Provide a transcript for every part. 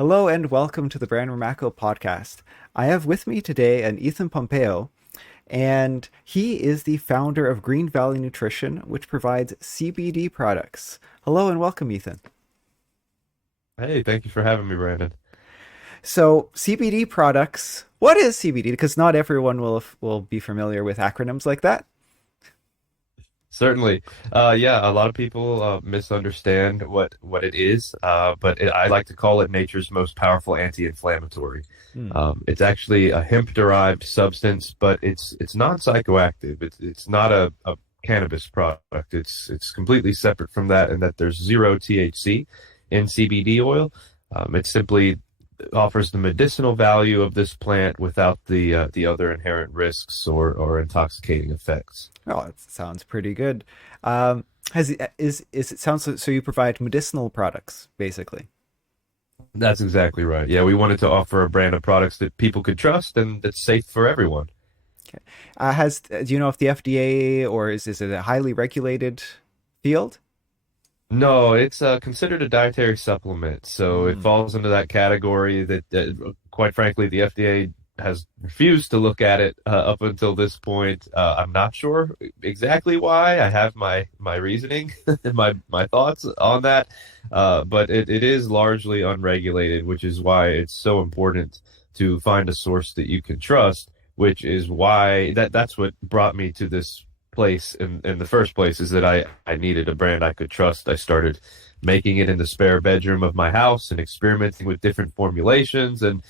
Hello and welcome to the Brand Ramacco podcast. I have with me today an Ethan Pompeo, and he is the founder of Green Valley Nutrition, which provides CBD products. Hello and welcome, Ethan. Hey, thank you for having me, Brandon. So, CBD products, what is CBD? Because not everyone will be familiar with acronyms like that. Certainly. Yeah, a lot of people misunderstand what it is, but I like to call it nature's most powerful anti-inflammatory. Hmm. It's actually a hemp-derived substance, but it's non-psychoactive. It's not a cannabis product. It's completely separate from that, in that there's zero THC in CBD oil. It simply offers the medicinal value of this plant without the other inherent risks or intoxicating effects. Oh, that sounds pretty good. Has is it sounds so you provide medicinal products, basically. That's exactly right. Yeah, we wanted to offer a brand of products that people could trust and that's safe for everyone. Okay. Has Do you know if the FDA or is it a highly regulated field? No, it's considered a dietary supplement, so it Mm. falls into that category that, quite frankly, the FDA has refused to look at it up until this point. I'm not sure exactly why. I have my reasoning and my thoughts on that, but it is largely unregulated, which is why it's so important to find a source that you can trust. Which is why that's what brought me to this place in the first place, is that I needed a brand I could trust. I started making it in the spare bedroom of my house and experimenting with different formulations. And,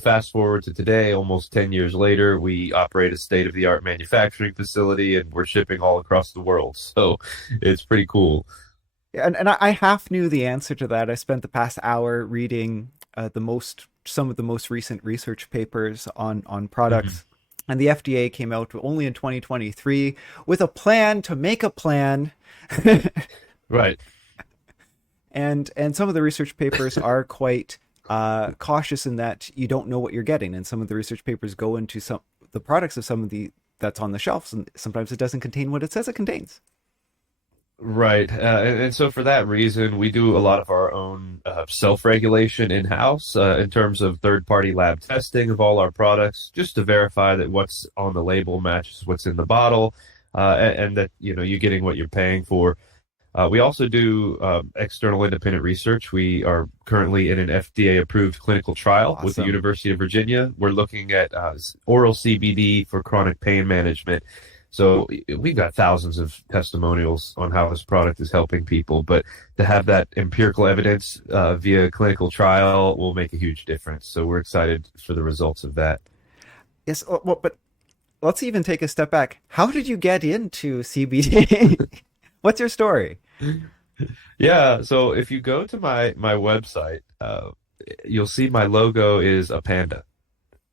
fast forward to today, almost 10 years later, we operate a state-of-the-art manufacturing facility and we're shipping all across the world. So it's pretty cool. And I half knew the answer to that. I spent the past hour reading some of the most recent research papers on Mhm. products. And the FDA came out only in 2023 with a plan to make a plan. Right. And some of the research papers are quite cautious in that you don't know what you're getting. And some of the research papers go into some the products of some of the that's on the shelves, and sometimes it doesn't contain what it says it contains. Right. And so for that reason, we do a lot of our own self-regulation in-house in terms of third-party lab testing of all our products, just to verify that what's on the label matches what's in the bottle, and that, you're getting what you're paying for. We also do external independent research. We are currently in an FDA-approved clinical trial with the Awesome. University of Virginia. We're looking at oral CBD for chronic pain management. So we've got thousands of testimonials on how this product is helping people, but to have that empirical evidence via clinical trial will make a huge difference. So we're excited for the results of that. Yes, well, but let's even take a step back. How did you get into CBD? What's your story? Yeah, so if you go to my website, you'll see my logo is a panda,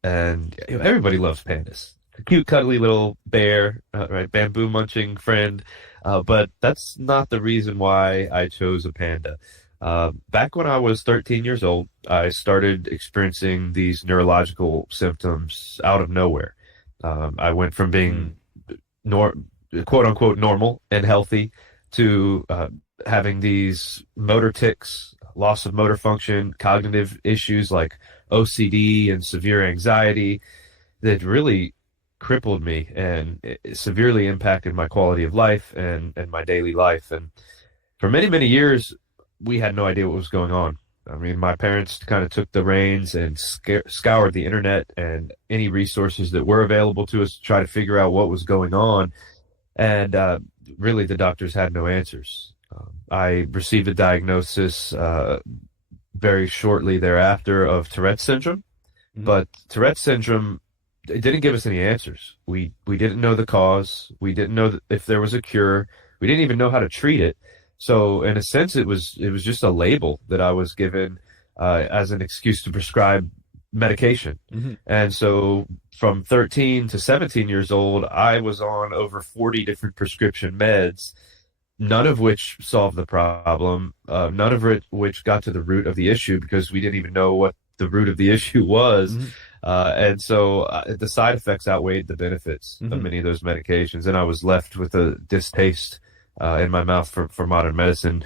and everybody loves pandas. A cute, cuddly little bear, right? Bamboo munching friend. But that's not the reason why I chose a panda. Back when I was 13 years old, I started experiencing these neurological symptoms out of nowhere. I went from Hmm. being nor quote unquote normal and healthy to having these motor tics, loss of motor function, cognitive issues like OCD and severe anxiety that really crippled me, and it severely impacted my quality of life and my daily life. And for many, many years, we had no idea what was going on. I mean, my parents kind of took the reins and scoured the internet and any resources that were available to us to try to figure out what was going on. And really, the doctors had no answers. I received a diagnosis very shortly thereafter of Tourette's syndrome, Hmm. but Tourette's syndrome, it didn't give us any answers. We didn't know the cause. We didn't know if there was a cure. We didn't even know how to treat it. So in a sense, it was just a label that I was given as an excuse to prescribe medication. Hmm. And so from 13 to 17 years old, I was on over 40 different prescription meds, none of which solved the problem, none of which got to the root of the issue, because we didn't even know what the root of the issue was. Hmm. And so the side effects outweighed the benefits of Hmm. many of those medications, and I was left with a distaste in my mouth for modern medicine.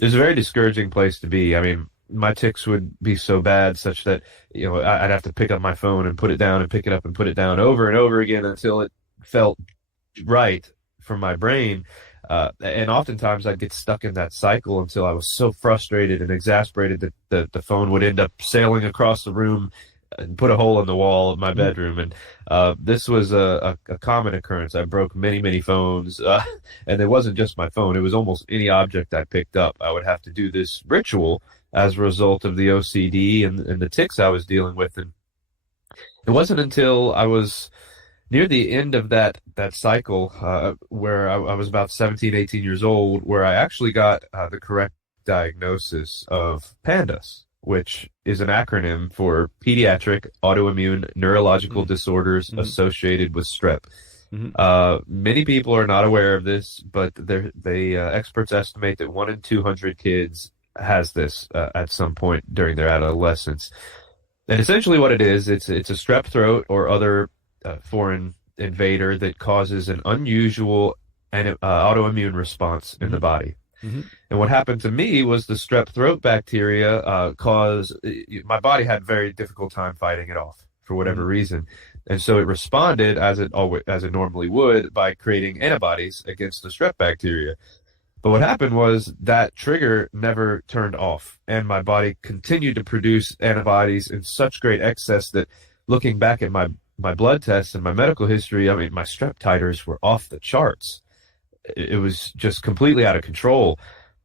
It's a very discouraging place to be. I mean, my tics would be so bad such that, I'd have to pick up my phone and put it down and pick it up and put it down over and over again until it felt right for my brain. And oftentimes I'd get stuck in that cycle until I was so frustrated and exasperated that the phone would end up sailing across the room and put a hole in the wall of my Mhm. bedroom. And this was a common occurrence. I broke many, many phones. And it wasn't just my phone, it was almost any object I picked up. I would have to do this ritual as a result of the OCD and the tics I was dealing with. And it wasn't until I was near the end of that cycle, where I was about 17, 18 years old, where I actually got the correct diagnosis of PANDAS, which is an acronym for Pediatric Autoimmune Neurological Mhm. Disorders Mhm. Associated with Strep. Mhm. Many people are not aware of this, but experts estimate that 1 in 200 kids has this at some point during their adolescence. And essentially, what it is, it's a strep throat or other foreign invader that causes an unusual and autoimmune response in the Mhm. body. Mhm. And what happened to me was the strep throat bacteria caused my body had very difficult time fighting it off for whatever Mhm. reason, and so it responded as it normally would by creating antibodies against the strep bacteria. But what happened was that trigger never turned off, and my body continued to produce antibodies in such great excess that, looking back at my blood tests and my medical history, I mean, my strep titers were off the charts. It was just completely out of control.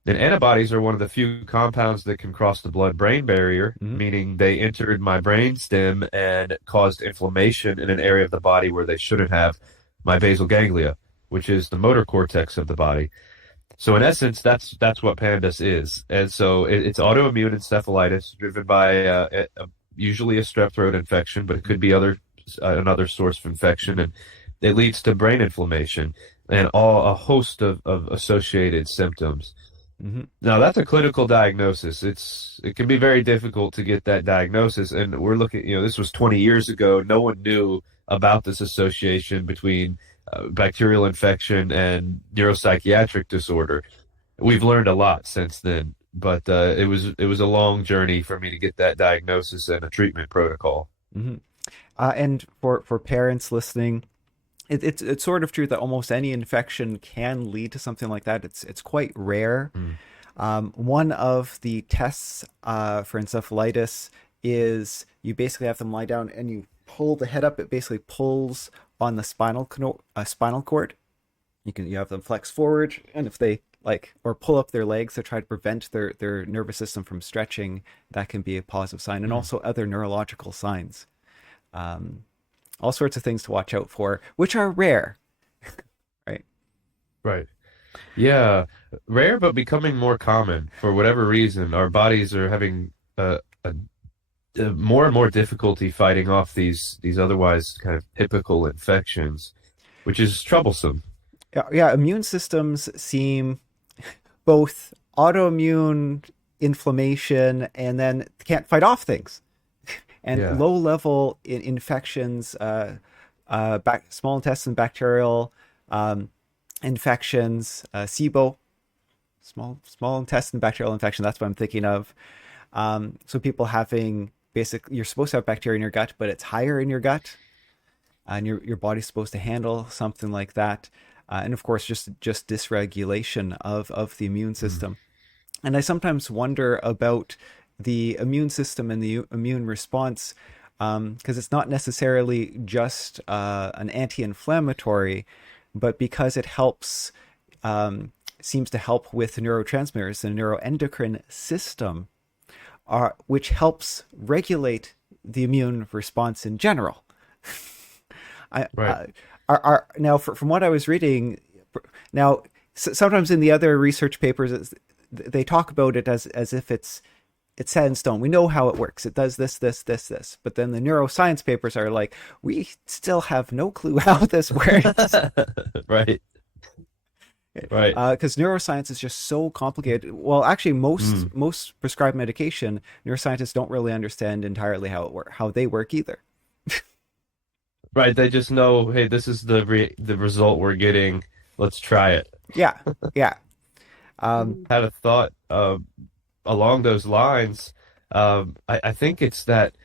And antibodies are one of the few compounds that can cross the blood-brain barrier, Mhm. meaning they entered my brainstem and caused inflammation in an area of the body where they shouldn't have, my basal ganglia, which is the motor cortex of the body. So in essence, that's what PANDAS is, and so it's autoimmune encephalitis driven by usually a strep throat infection, but it could be another source of infection, and it leads to brain inflammation and a host of associated symptoms. Mhm. Now that's a clinical diagnosis. It can be very difficult to get that diagnosis, and we're looking. This was 20 years ago. No one knew about this association between bacterial infection and neuropsychiatric disorder. We've learned a lot since then, but it was a long journey for me to get that diagnosis and a treatment protocol. Mhm. And for parents listening, it's sort of true that almost any infection can lead to something like that. It's quite rare. Mm. One of the tests for encephalitis is you basically have them lie down and you pull the head up. It basically pulls on the spinal cord. You have them flex forward, and if they like or pull up their legs to try to prevent their nervous system from stretching, that can be a positive sign, and Mm. also other neurological signs. Um, all sorts of things to watch out for, which are rare, right? Right. Yeah, rare but becoming more common for whatever reason. Our bodies are having more and more difficulty fighting off these otherwise kind of typical infections, which is troublesome. Yeah, yeah, immune systems seem both autoimmune inflammation and then can't fight off things. And Yeah. low level infections, small intestine bacterial um, infections, SIBO, small intestine bacterial infection. That's what I'm thinking of. So people having you're supposed to have bacteria in your gut, but it's higher in your gut, and your body's supposed to handle something like that. And of course, just dysregulation of the immune Mm. system. And I sometimes wonder about the immune system and the immune response, because it's not necessarily just an anti-inflammatory, but because it um, seems to help with neurotransmitters, the neuroendocrine system, which helps regulate the immune response in general. I, Right. now from what I was reading, now sometimes in the other research papers they talk about it as if it's set in stone. We know how it works. It does this, this, this, this. But then the neuroscience papers are like, we still have no clue how this works. Right. Right. Because neuroscience is just so complicated. Well, actually, Mm. most prescribed medication, neuroscientists don't really understand entirely how they work either. Right. They just know, hey, this is the result we're getting. Let's try it. Yeah, yeah. Um, Had a thought along those lines. I think it's that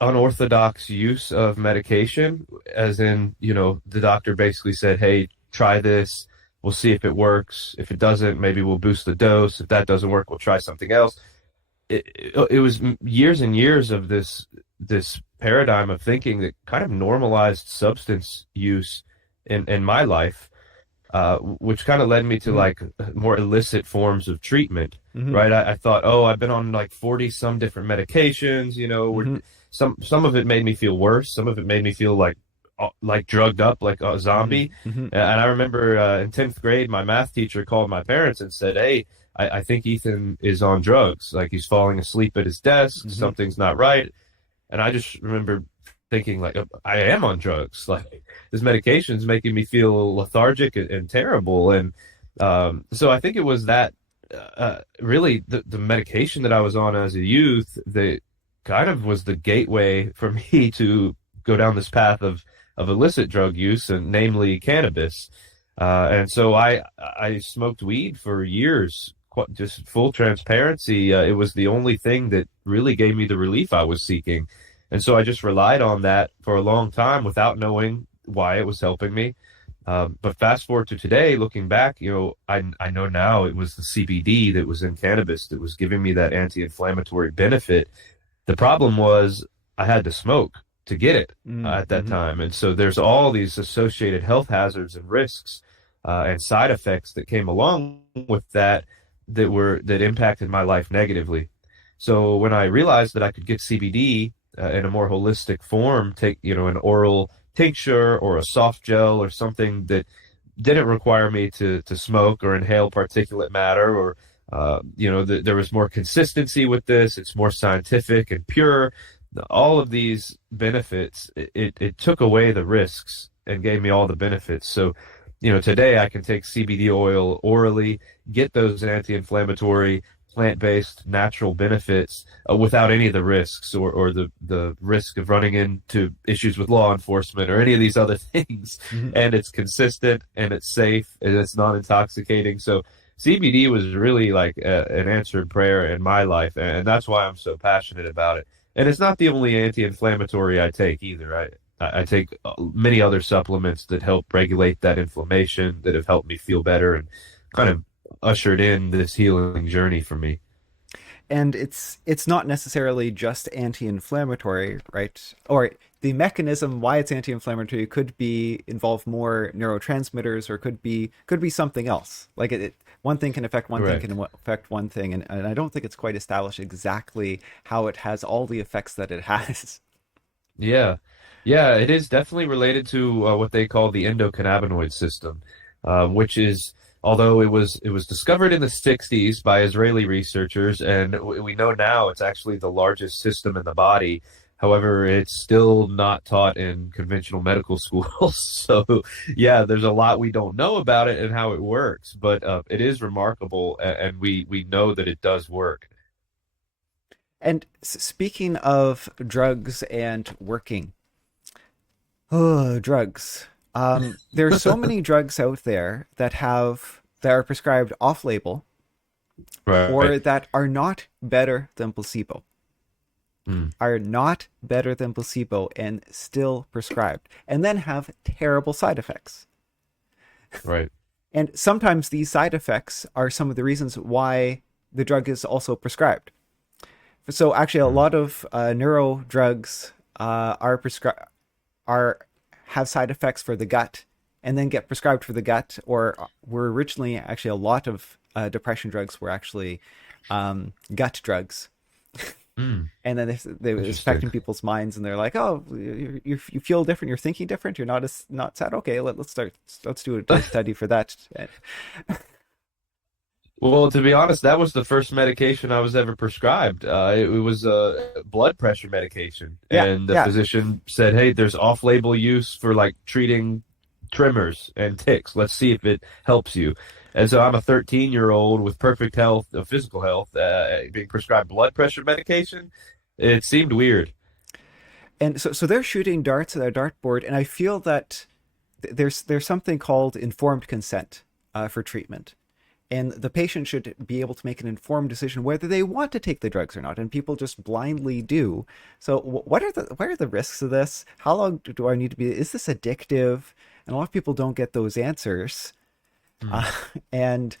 unorthodox use of medication, as in, the doctor basically said, hey, try this. We'll see if it works. If it doesn't, maybe we'll boost the dose. If that doesn't work, we'll try something else. It was years and years of this paradigm of thinking that kind of normalized substance use in my life, which kind of led me to Mm-hmm. like more illicit forms of treatment, Mm-hmm. right? I thought, oh, I've been on like 40 some different medications, Mm-hmm. some of it made me feel worse, some of it made me feel like drugged up, like a zombie. Mm-hmm. And I remember in 10th grade, my math teacher called my parents and said, hey, I think Ethan is on drugs. Like he's falling asleep at his desk, Mm-hmm. something's not right. And I just remember thinking like I am on drugs. Like this medication is making me feel lethargic and terrible. And so I think it was that really the medication that I was on as a youth that kind of was the gateway for me to go down this path of illicit drug use, and namely cannabis. And so I smoked weed for years. Just full transparency, it was the only thing that really gave me the relief I was seeking. And so I just relied on that for a long time without knowing why it was helping me. But fast forward to today, looking back, I know now it was the CBD that was in cannabis that was giving me that anti-inflammatory benefit. The problem was I had to smoke to get it at that Mm-hmm. time. And so there's all these associated health hazards and risks and side effects that came along with that impacted my life negatively. So when I realized that I could get CBD in a more holistic form, take, an oral tincture or a soft gel or something that didn't require me to smoke or inhale particulate matter, or there was more consistency with this. It's more scientific and pure. All of these benefits, it took away the risks and gave me all the benefits. So, today I can take CBD oil orally, get those anti-inflammatory, plant-based, natural benefits without any of the risks, or the risk of running into issues with law enforcement or any of these other things. Mm-hmm. And it's consistent and it's safe and it's non-intoxicating. So CBD was really like an answered prayer in my life, and that's why I'm so passionate about it. And it's not the only anti-inflammatory I take either. I take many other supplements that help regulate that inflammation, that have helped me feel better and kind of ushered in this healing journey for me. And it's not necessarily just anti-inflammatory, right? Or the mechanism why it's anti-inflammatory could be involve more neurotransmitters, or could be something else. Like one thing can affect one thing, Correct. can affect one thing, and I don't think it's quite established exactly how it has all the effects that it has. Yeah. Yeah, it is definitely related to what they call the endocannabinoid system, which is, although it was discovered in the 60s by Israeli researchers, and we know now it's actually the largest system in the body. However, it's still not taught in conventional medical schools. So, yeah, there's a lot we don't know about it and how it works, but it is remarkable, and we know that it does work. And speaking of drugs and working, oh, drugs. There's so many drugs out there that are prescribed off-label Right. or that are not better than placebo, Mm, and still prescribed, and then have terrible side effects. right. And sometimes these side effects are some of the reasons why the drug is also prescribed. So actually, a Mm, lot of neuro drugs are prescribed are have side effects for the gut, and then get prescribed for the gut, or were originally actually a lot of depression drugs were actually gut drugs, mm. and then they were Interesting. affecting people's minds, and they're like, oh, you feel different, you're thinking different, you're not sad. Okay, let's do a study for that. Well, to be honest, that was the first medication I was ever prescribed. It was a blood pressure medication, Yeah, and the yeah. physician said, "Hey, there's off-label use for like treating tremors and tics. Let's see if it helps you." And so I'm a 13-year-old with perfect health, physical health, being prescribed blood pressure medication. It seemed weird. And so they're shooting darts at a dartboard, and I feel that there's something called informed consent for treatment. and the patient should be able to make an informed decision whether they want to take the drugs or not, and people just blindly do. So what are the risks of this? How long do I need to be? Is this addictive? And a lot of people don't get those answers, Mm. uh, and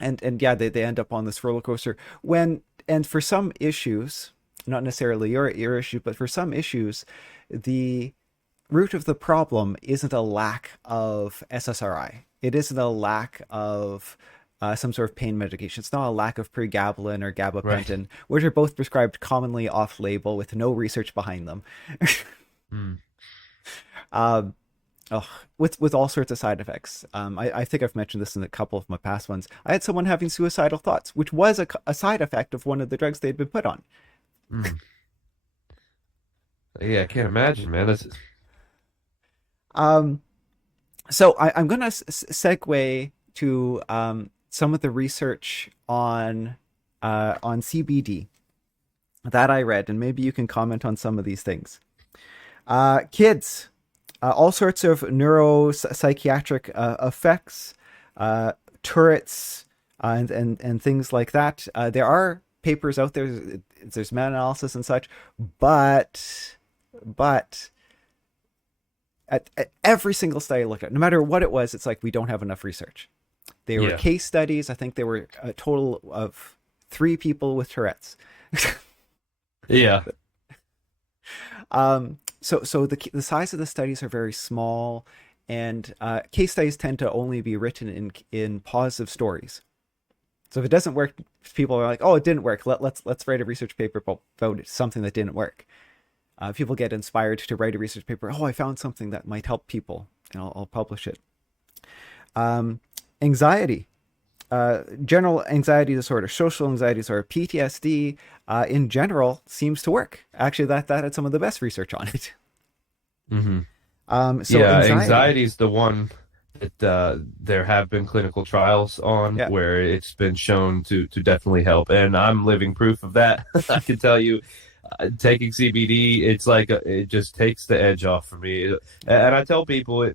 and yeah, they end up on this roller coaster when, and for some issues, not necessarily your issue, but for some issues, the root of the problem isn't a lack of SSRI. It isn't a lack of some sort of pain medication. It's not a lack of pregabalin or Right. gabapentin, which are both prescribed commonly off-label with no research behind them. Mm. um, oh, with all sorts of side effects. I think I've mentioned this in a couple of my past ones. I had someone having suicidal thoughts, which was a side effect of one of the drugs they'd been put on. Mm. Yeah, I can't imagine, man. That's Um, so I'm going to segue to some of the research on CBD that I read, and maybe you can comment on some of these things. Kids, all sorts of neuropsychiatric effects, uh, turrets, and things like that. There are papers out there. There's meta-analysis and such, but at every single study I looked at, no matter what it was, it's like we don't have enough research. They were yeah. case studies. I think there were a total of 3 people with Tourette's. Yeah. So the size of the studies are very small, and case studies tend to only be written in positive stories. So if it doesn't work, people are like, "Oh, it didn't work. Let's write a research paper about something that didn't work." People get inspired to write a research paper. Oh, I found something that might help people, and I'll publish it. Um, Anxiety, general anxiety disorder, social anxiety disorder, PTSD, in general seems to work. Actually, that had some of the best research on it. Hmm. So Yeah, anxiety, anxiety is the one that there have been clinical trials on yeah, where it's been shown to definitely help, and I'm living proof of that. I can tell you, taking CBD, it's like it just takes the edge off for me. And I tell people,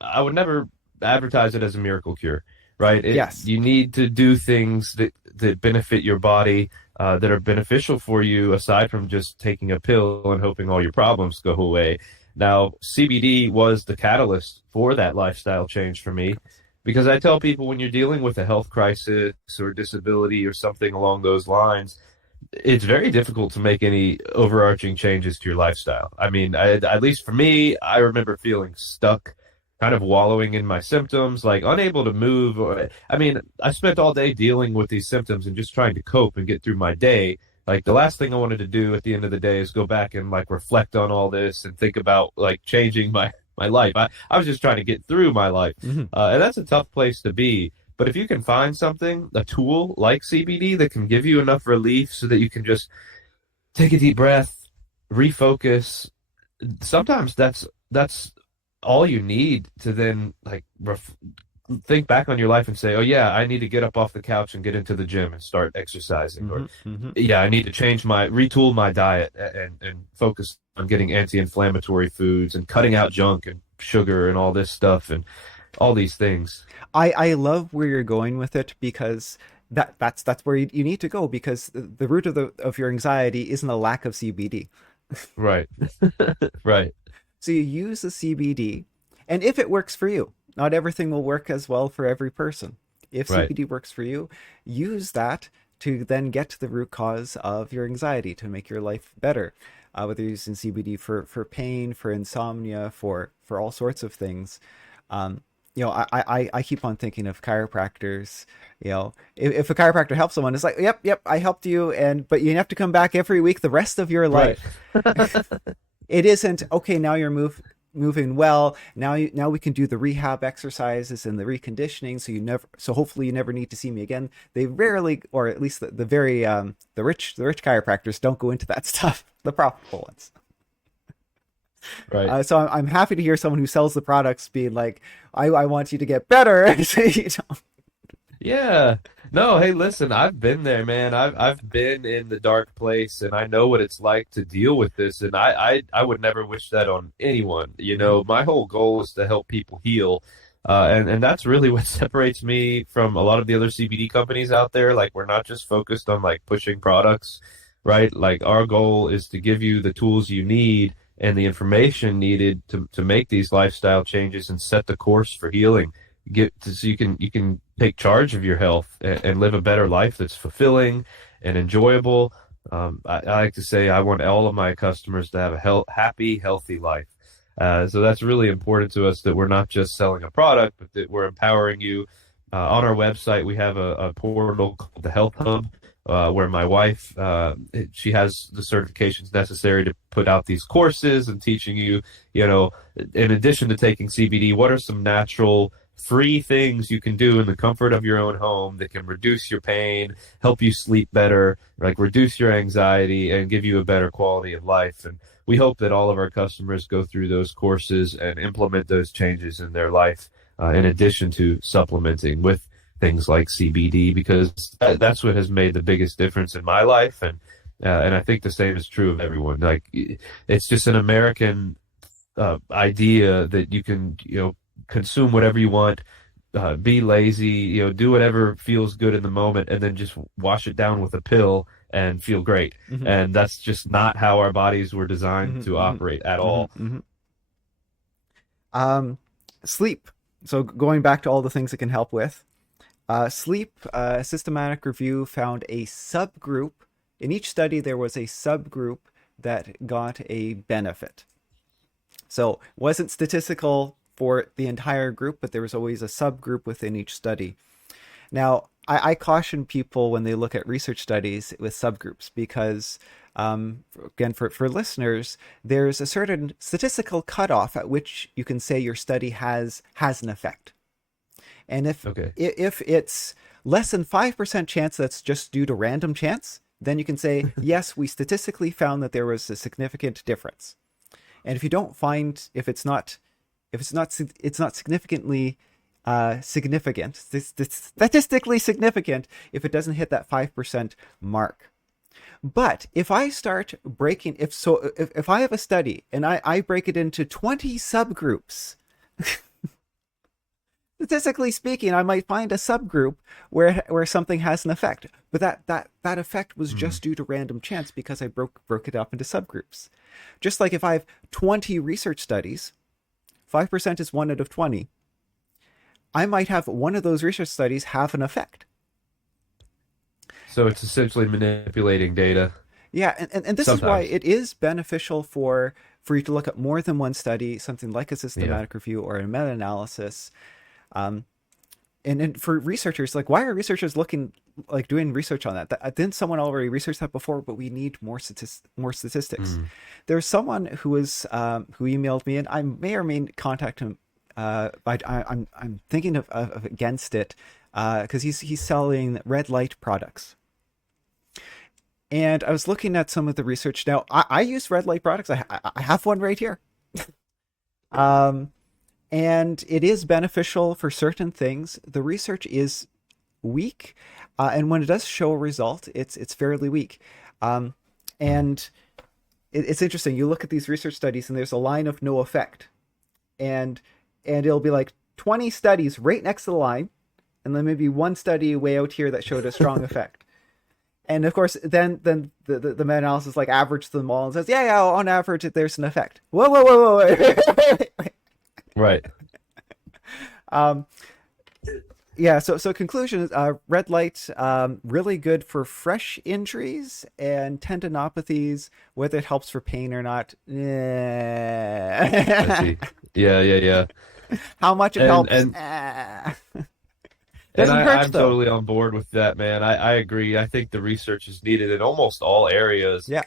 I would never advertise it as a miracle cure, right? yes, You need to do things that benefit your body, that are beneficial for you, aside from just taking a pill and hoping all your problems go away. Now, CBD was the catalyst for that lifestyle change for me, because I tell people when you're dealing with a health crisis or disability or something along those lines, it's very difficult to make any overarching changes to your lifestyle. I mean, at least for me, I remember feeling stuck, kind of wallowing in my symptoms, like unable to move. I mean, I spent all day dealing with these symptoms and just trying to cope and get through my day. Like the last thing I wanted to do at the end of the day is go back and like reflect on all this and think about like changing my life. I was just trying to get through my life, hmm and that's a tough place to be. But if you can find something, a tool like CBD that can give you enough relief so that you can just take a deep breath, refocus, sometimes that's all you need to then like think back on your life and say, "Oh yeah, I need to get up off the couch and get into the gym and start exercising." Or hmm yeah, I need to retool my diet and focus on getting anti-inflammatory foods and cutting out junk and sugar and all this stuff and all these things. I love where you're going with it, because that's where you need to go, because the root of your anxiety isn't a lack of CBD. Right. Right. So you use the CBD, and if it works for you, not everything will work as well for every person. If Right. CBD works for you, use that to then get to the root cause of your anxiety to make your life better. Whether you're using CBD for pain, for insomnia, for all sorts of things. Um, I keep on thinking of chiropractors. If a chiropractor helps someone, it's like, yep, I helped you, but you have to come back every week the rest of your Right. life. It isn't okay. Now you're moving well. Now we can do the rehab exercises and the reconditioning. So hopefully you never need to see me again. They rarely, or at least the very the rich chiropractors don't go into that stuff. The profitable ones. Right. So I'm happy to hear someone who sells the products being like, I want you to get better. Yeah. No, hey, listen, I've been there, man. I've been in the dark place and I know what it's like to deal with this. And I would never wish that on anyone. You Mhm. know, my whole goal is to help people heal. And that's really what separates me from a lot of the other CBD companies out there. Like we're not just focused on like pushing products, right? Like our goal is to give you the tools you need and the information needed to make these lifestyle changes and set the course for healing. So you can take charge of your health and live a better life that's fulfilling and enjoyable. I like to say I want all of my customers to have a happy, healthy life. So that's really important to us that we're not just selling a product, but that we're empowering you. On our website, we have a portal called the Health Hub, where my wife, she has the certifications necessary to put out these courses and teaching you, you know, in addition to taking CBD, what are some natural free things you can do in the comfort of your own home that can reduce your pain, help you sleep better, like reduce your anxiety and give you a better quality of life. And we hope that all of our customers go through those courses and implement those changes in their life, in addition to supplementing with things like CBD, because that's what has made the biggest difference in my life. And I think the same is true of everyone. Like it's just an American idea that you can, consume whatever you want, be lazy, do whatever feels good in the moment, and then just wash it down with a pill and feel great. Hmm. And that's just not how our bodies were designed Hmm. to Hmm. operate at Hmm. all. Hmm. Sleep. So going back to all the things it can help with, sleep. A systematic review found a subgroup. In each study, there was a subgroup that got a benefit. So it wasn't statistical for the entire group, but there was always a subgroup within each study. Now, I caution people when they look at research studies with subgroups because, again, for listeners, there's a certain statistical cutoff at which you can say your study has an effect. And Okay. if it's less than 5% chance that's just due to random chance, then you can say, yes, we statistically found that there was a significant difference. And if you don't find, if it's not significantly significant, statistically significant, if it doesn't hit that 5% mark. But if I start breaking, if I have a study and I break it into 20 subgroups, statistically speaking, I might find a subgroup where something has an effect, but that effect was Mm. just due to random chance because I broke it up into subgroups. Just like if I have 20 research studies, 5% is 1 out of 20. I might have one of those research studies have an effect. So it's essentially manipulating data Yeah, and this is why sometimes. it is beneficial for you to look at more than one study, something like a Yeah. systematic review or a meta-analysis. Um, and for researchers, like why are researchers looking like doing research on that? Didn't someone already research that before? But we need more statistics. Mm. There's someone who emailed me, and I may or may contact him. But I'm thinking of against it because he's selling red light products. And I was looking at some of the research. Now I use red light products. I have one right here. Um, and it is beneficial for certain things. The research is weak, and when it does show a result, it's fairly weak. Um, Mm. and it's interesting. You look at these research studies, and there's a line of no effect, and it'll be like 20 studies right next to the line, and then maybe one study way out here that showed a strong effect. And of course, then the meta-analysis like averaged them all and says, yeah, on average, there's an effect. Whoa, wait. Right. Um, yeah, so conclusion is red light really good for fresh injuries and tendinopathies, whether it helps for pain or not. I see. Yeah, yeah, yeah. How much it And helps? and and Doesn't hurt I'm though. totally on board with that, man. I agree. I think the research is needed in almost all areas, Yeah,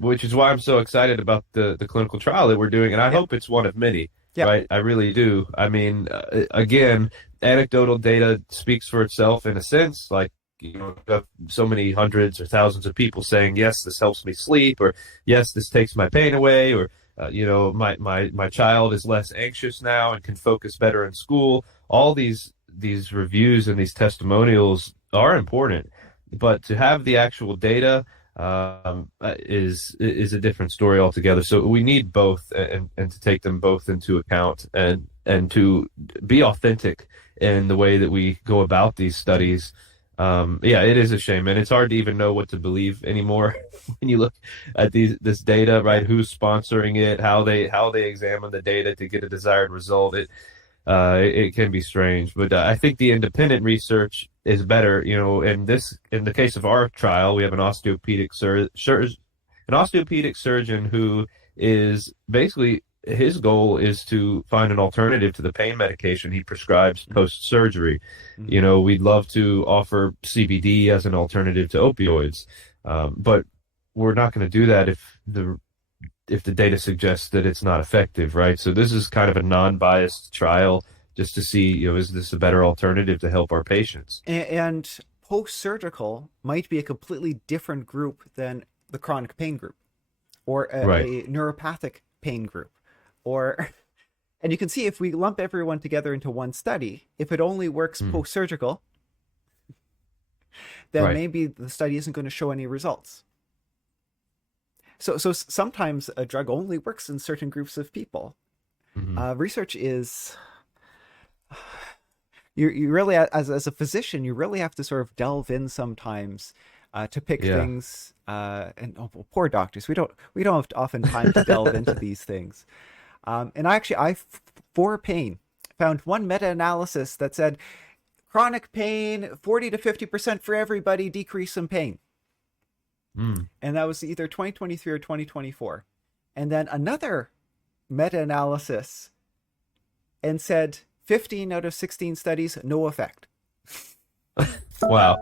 which is why I'm so excited about the clinical trial that we're doing, and I yeah, hope it's one of many, yeah. right? I really do. I mean, again, anecdotal data speaks for itself in a sense. Like, you have so many hundreds or thousands of people saying, yes, this helps me sleep, or yes, this takes my pain away, or my child is less anxious now and can focus better in school. All these reviews and these testimonials are important, but to have the actual data is a different story altogether. So we need both, and to take them both into account. And and to be authentic in the way that we go about these studies. Yeah, it is a shame, and it's hard to even know what to believe anymore when you look at this data, Yeah. right? Who's sponsoring it, how they examine the data to get a desired result. It can be strange, but I think the independent research is better. You know, in the case of our trial, we have an osteopedic surgeon who is basically his goal is to find an alternative to the pain medication he prescribes post surgery. Mm-hmm. You know, we'd love to offer CBD as an alternative to opioids, but we're not going to do that if the data suggests that it's not effective, right? So this is kind of a non-biased trial just to see, you know, is this a better alternative to help our patients? And post-surgical might be a completely different group than the chronic pain group, or Right. a neuropathic pain group, or and you can see if we lump everyone together into one study, if it only works Mm. post-surgical, then Right. maybe the study isn't going to show any results. So sometimes a drug only works in certain groups of people. Hmm. Research is you really, as a physician, you really have to sort of delve in sometimes to pick Yeah. things. And oh, well, poor doctors, we don't have often time to delve into these things. And for pain, found one meta-analysis that said chronic pain, 40 to 50% for everybody, decrease in pain. Mm. And that was either 2023 or 2024. And then another meta-analysis and said 15 out of 16 studies, no effect. Wow.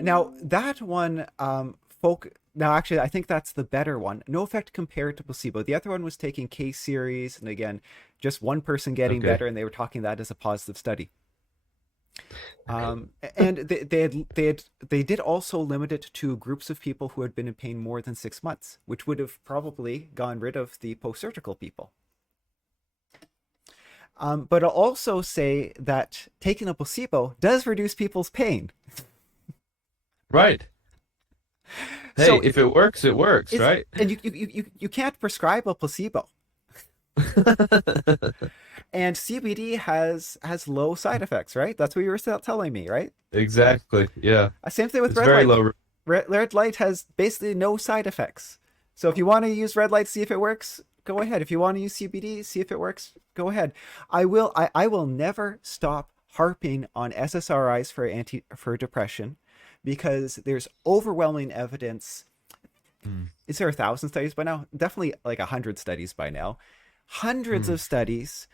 Now that one, Now, actually, I think that's the better one. No effect compared to placebo. The other one was taking case series, and again, just one person getting Okay. better, and they were talking that as a positive study. And they did also limit it to groups of people who had been in pain more than 6 months, which would have probably gone rid of the post-surgical people. But I'll also say that taking a placebo does reduce people's pain. Right. Hey, So if it works, it works, it's right? and you can't prescribe a placebo. And CBD has low side effects, right? That's what you were telling me, right? Exactly. Yeah. Same thing with It's red very light. low. Red light has basically no side effects. So if you want to use red light, see if it works, go ahead. If you want to use CBD, see if it works, go ahead. I will never stop harping on SSRIs for depression because there's overwhelming evidence. Mm. Is there 1,000 studies by now? Definitely like 100 studies by now. Hundreds Mm. of studies.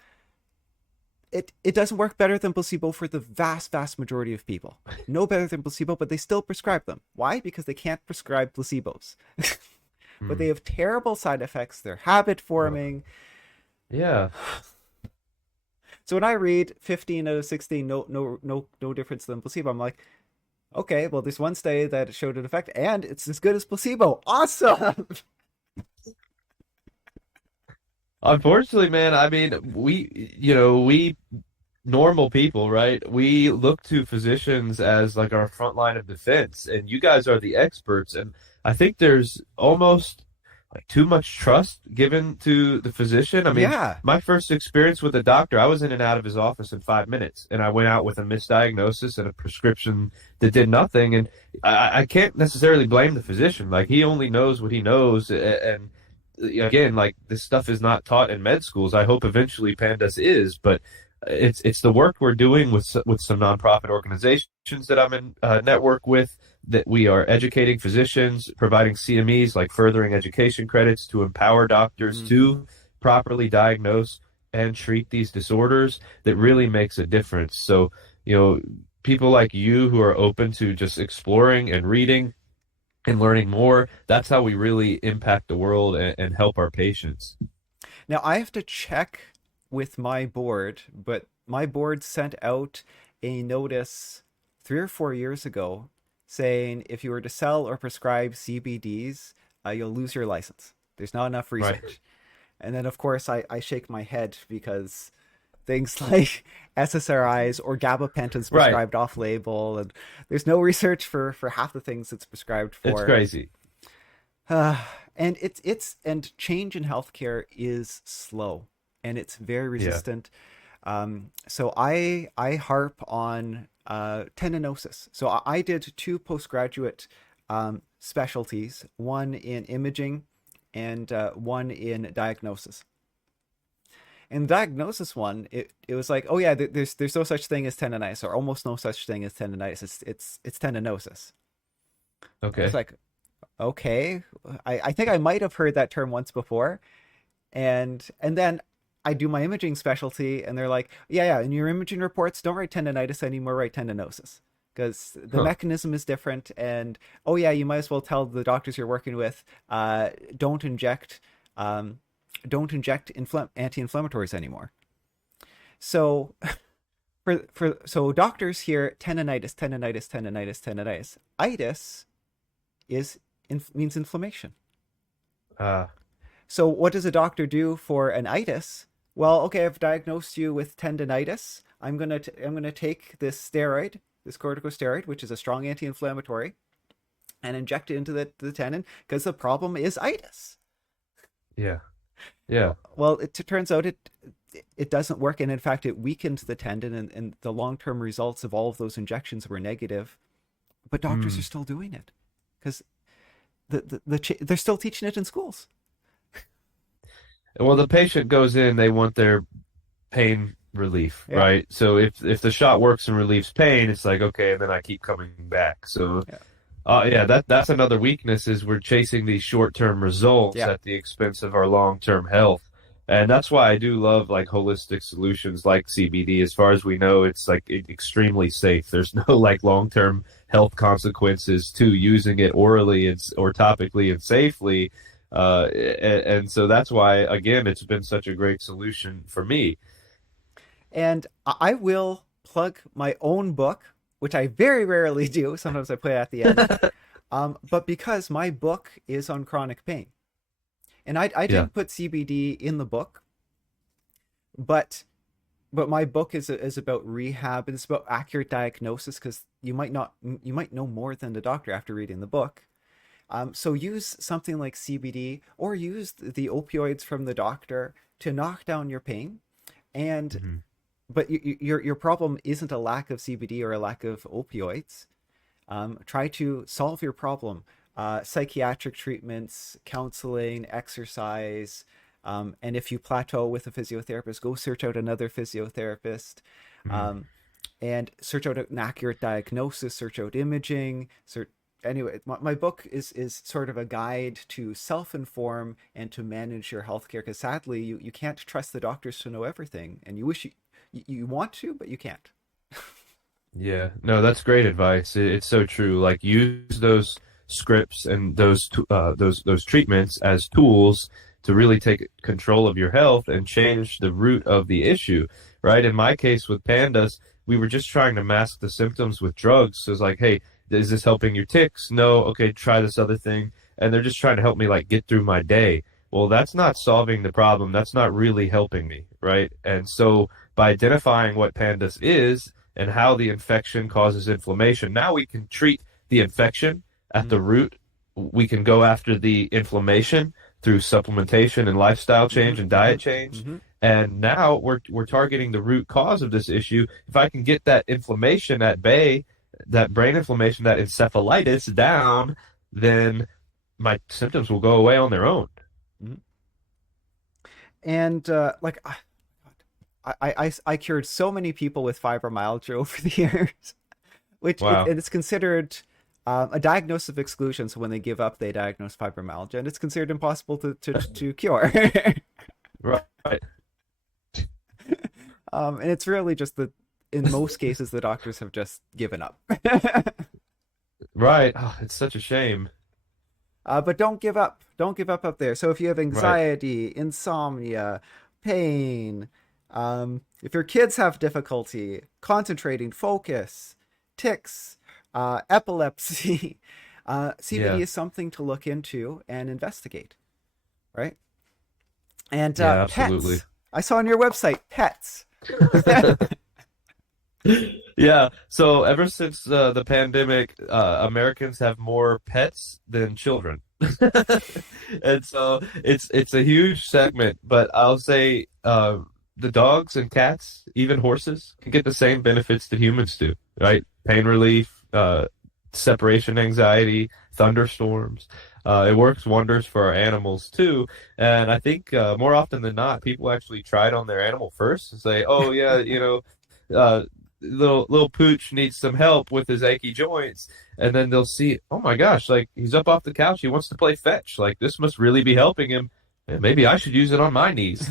It doesn't work better than placebo for the vast majority of people. No better than placebo, but they still prescribe them. Why? Because they can't prescribe placebos. But they Mm. have terrible side effects. They're habit Oh. forming. Yeah. So when I read 15 out of 16, no difference than placebo, I'm like, okay, well, there's one study that showed an effect, and it's as good as placebo. Awesome. Unfortunately, man, I mean, we normal people, right? We look to physicians as like our front line of defense, and you guys are the experts. And I think there's almost like too much trust given to the physician. I mean, Yeah, my first experience with a doctor, I was in and out of his office in 5 minutes, and I went out with a misdiagnosis and a prescription that did nothing. And I can't necessarily blame the physician. Like he only knows what he knows, and again, like this stuff is not taught in med schools. I hope eventually Pandas is, but it's the work we're doing with some nonprofit organizations that I'm in network with, that we are educating physicians, providing CMEs like furthering education credits to empower doctors mm-hmm. to properly diagnose and treat these disorders, that really makes a difference. So, you know, people like you who are open to just exploring and reading and learning more, that's how we really impact the world and help our patients. Now I have to check with my board, but my board sent out a notice 3 or 4 years ago saying if you were to sell or prescribe CBDs, you'll lose your license. There's not enough Right. research. And then, of course, I shake my head because things like SSRIs or gabapentins Right. prescribed off label, and there's no research for half the things it's prescribed It's for. crazy. Uh, and change in healthcare is slow. and it's very Yeah. resistant. So I harp on tendinosis. So I did two postgraduate specialties, one in imaging and one in diagnosis. In the diagnosis one, it was like, oh yeah, there's no such thing as tendonitis, or almost no such thing as tendonitis. It's tendinosis. I was Okay. like, okay, I think I might have heard that term once before, and then I do my imaging specialty, and they're like, yeah, in your imaging reports, don't write tendonitis anymore, write tendinosis, because the Huh. mechanism is different. And oh yeah, you might as well tell the doctors you're working with, don't inject, um, anti-inflammatories anymore. So so doctors hear tendonitis, tendonitis, tendonitis, tendonitis. Itis is means inflammation. Uh, So what does a doctor do for an itis? Well, okay, I've diagnosed you with tendonitis. I'm gonna take this steroid, this corticosteroid, which is a strong anti-inflammatory, and inject it into the tendon because the problem is itis. yeah. Yeah. Well, it turns out it doesn't work, and in fact, it weakens the tendon, and the long-term results of all of those injections were negative. But doctors are Mm. still doing it because they're still teaching it in schools. Well, the patient goes in, they want their pain relief, Yeah, right? So if the shot works and relieves pain, it's like okay, and then I keep coming back. So yeah, yeah, that's another weakness is we're chasing these short-term results yeah. at the expense of our long-term health. And that's why I do love like holistic solutions like CBD. As far as we know, it's like extremely safe. There's no like long-term health consequences to using it orally and or topically and safely. And so that's why, again, it's been such a great solution for me. And I will plug my own book, which I very rarely do. Sometimes I put it at the end. But because my book is on chronic pain, and I Yeah. didn't put CBD in the book, but my book is about rehab and it's about accurate diagnosis because you might know more than the doctor after reading the book. So use something like CBD or use the opioids from the doctor to knock down your pain. And Hmm. but your problem isn't a lack of CBD or a lack of opioids. Try to solve your problem. Psychiatric treatments, counseling, exercise, and if you plateau with a physiotherapist, go search out another physiotherapist, Hmm. um, and search out an accurate diagnosis. Search out imaging. Anyway, my book is sort of a guide to self-inform and to manage your healthcare. Because sadly, you can't trust the doctors to know everything, and you wish you want to, but you can't. Yeah, no, that's great advice. It's so true. Like use those scripts and those treatments as tools to really take control of your health and change the root of the issue, right? In my case with pandas, we were just trying to mask the symptoms with drugs. So it's like, hey, is this helping your ticks? No, okay, try this other thing. And they're just trying to help me like get through my day. Well, that's not solving the problem. That's not really helping me, right? And so by identifying what pandas is and how the infection causes inflammation. Now we can treat the infection at the Mm-hmm. root. We can go after the inflammation through supplementation and lifestyle Mm-hmm. change and Mm-hmm. diet change. Mm-hmm. And now we're targeting the root cause of this issue. If I can get that inflammation at bay, that brain inflammation, that encephalitis down, then my symptoms will go away on their own. Mm-hmm. And like I cured so many people with fibromyalgia over the years, Wow. and it's considered a diagnosis of exclusion. So when they give up, they diagnose fibromyalgia, and it's considered impossible to cure. Right. And it's really just that in most cases the doctors have just given up. Right. Oh, it's such a shame. But don't give up. Don't give up there. So if you have Right. anxiety, insomnia, pain, if your kids have difficulty concentrating, focus, tics, epilepsy, CBD Yeah. is something to look into and investigate, right? And Yeah, absolutely. pets. I saw on your website pets. Yeah. So ever since the pandemic, Americans have more pets than children. And so it's a huge segment, but I'll say the dogs and cats, even horses, can get the same benefits that humans do, right? Pain relief, separation anxiety, thunderstorms. It works wonders for our animals too. And I think more often than not, people actually try it on their animal first and say, "Oh yeah, little Pooch needs some help with his achy joints." And then they'll see, "Oh my gosh, like he's up off the couch, he wants to play fetch. Like this must really be helping him. And maybe I should use it on my knees."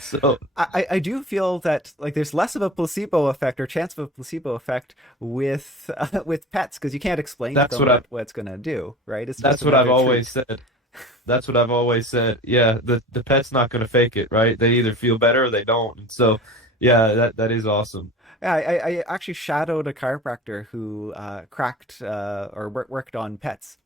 So I do feel that like there's less of a placebo effect or chance of a placebo effect with pets because you can't explain to that's them what I what it's gonna do, right? It's just that's what I've another always treat. said. That's what I've always said. Yeah, the pet's not going to fake it, right? They either feel better or they don't. And so, yeah, that is awesome. Yeah, I actually shadowed a chiropractor who cracked or worked on pets.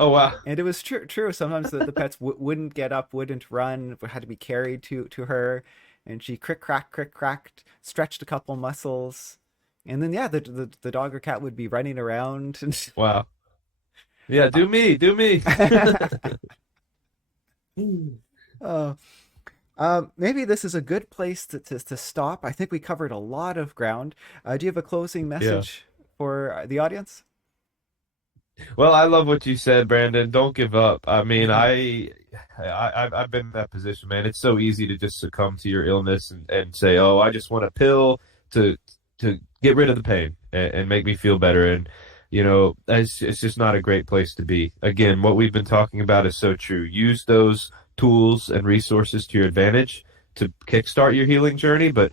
Oh wow. And it was true. Sometimes the pets wouldn't get up, wouldn't run, had to be carried to her, and she crick cracked, stretched a couple muscles, and then yeah, the dog or cat would be running around. And, Wow. Yeah, do me. uh, maybe this is a good place to stop. I think we covered a lot of ground. Do you have a closing Yeah. message for the audience? Well, I love what you said, Brandon. Don't give up. I mean, Hmm. I've been in that position, man. It's so easy to just succumb to your illness and say, "Oh, I just want a pill to to get rid of the pain and make me feel better." And it's just not a great place to be. Again, what we've been talking about is so true. Use those tools and resources to your advantage to kickstart your healing journey. But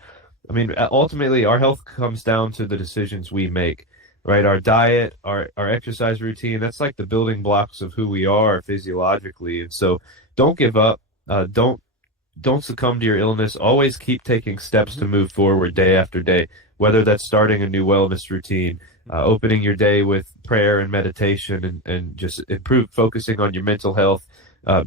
I mean, ultimately, our health comes down to the decisions we make, right? Our diet, our exercise routine, that's like the building blocks of who we are physiologically. And so don't give up. Don't succumb to your illness. Always keep taking steps to Hmm. move forward day after day, whether that's starting a new wellness routine, opening your day with prayer and meditation and just improve focusing on your mental health, uh,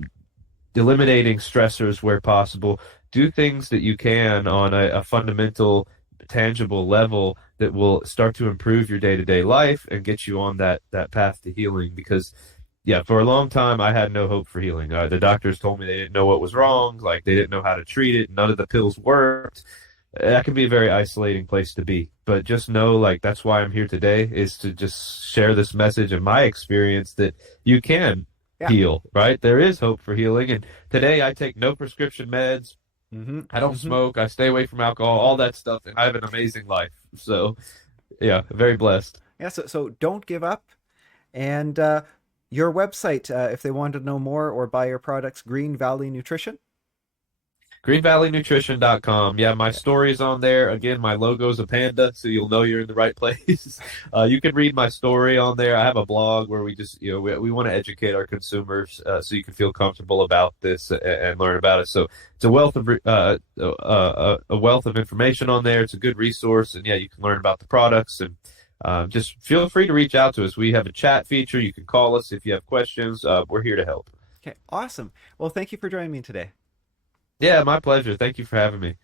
eliminating stressors where possible. Do things that you can on a fundamental, tangible level that will start to improve your day-to-day life and get you on that path to healing. Because, yeah, for a long time I had no hope for healing. The doctors told me they didn't know what was Hmm. wrong, like they didn't know how to treat it. None of the pills worked. That can be a very isolating place to be. But just know, like, that's why I'm here today, is to just share this message of my experience that you can Yeah. heal, right? There is hope for healing. And today I take no prescription meds. Hmm. I don't Hmm. smoke. I stay away from alcohol, all that stuff. And I have an amazing life. So, yeah, very blessed. Yeah. So don't give up. And your website, if they want to know more or buy your products, Green Valley Nutrition. GreenValleyNutrition.com. Yeah, my Yeah. story's on there. Again, my logo's a panda, so you'll know you're in the right place. You can read my story on there. I have a blog where we just, we want to educate our consumers so you can feel comfortable about this and learn about it. So it's a wealth of information on there. It's a good resource, and yeah, you can learn about the products and just feel free to reach out to us. We have a chat feature. You can call us if you have questions. We're here to help. Okay. Awesome. Well, thank you for joining me today. Yeah, my pleasure. Thank you for having me.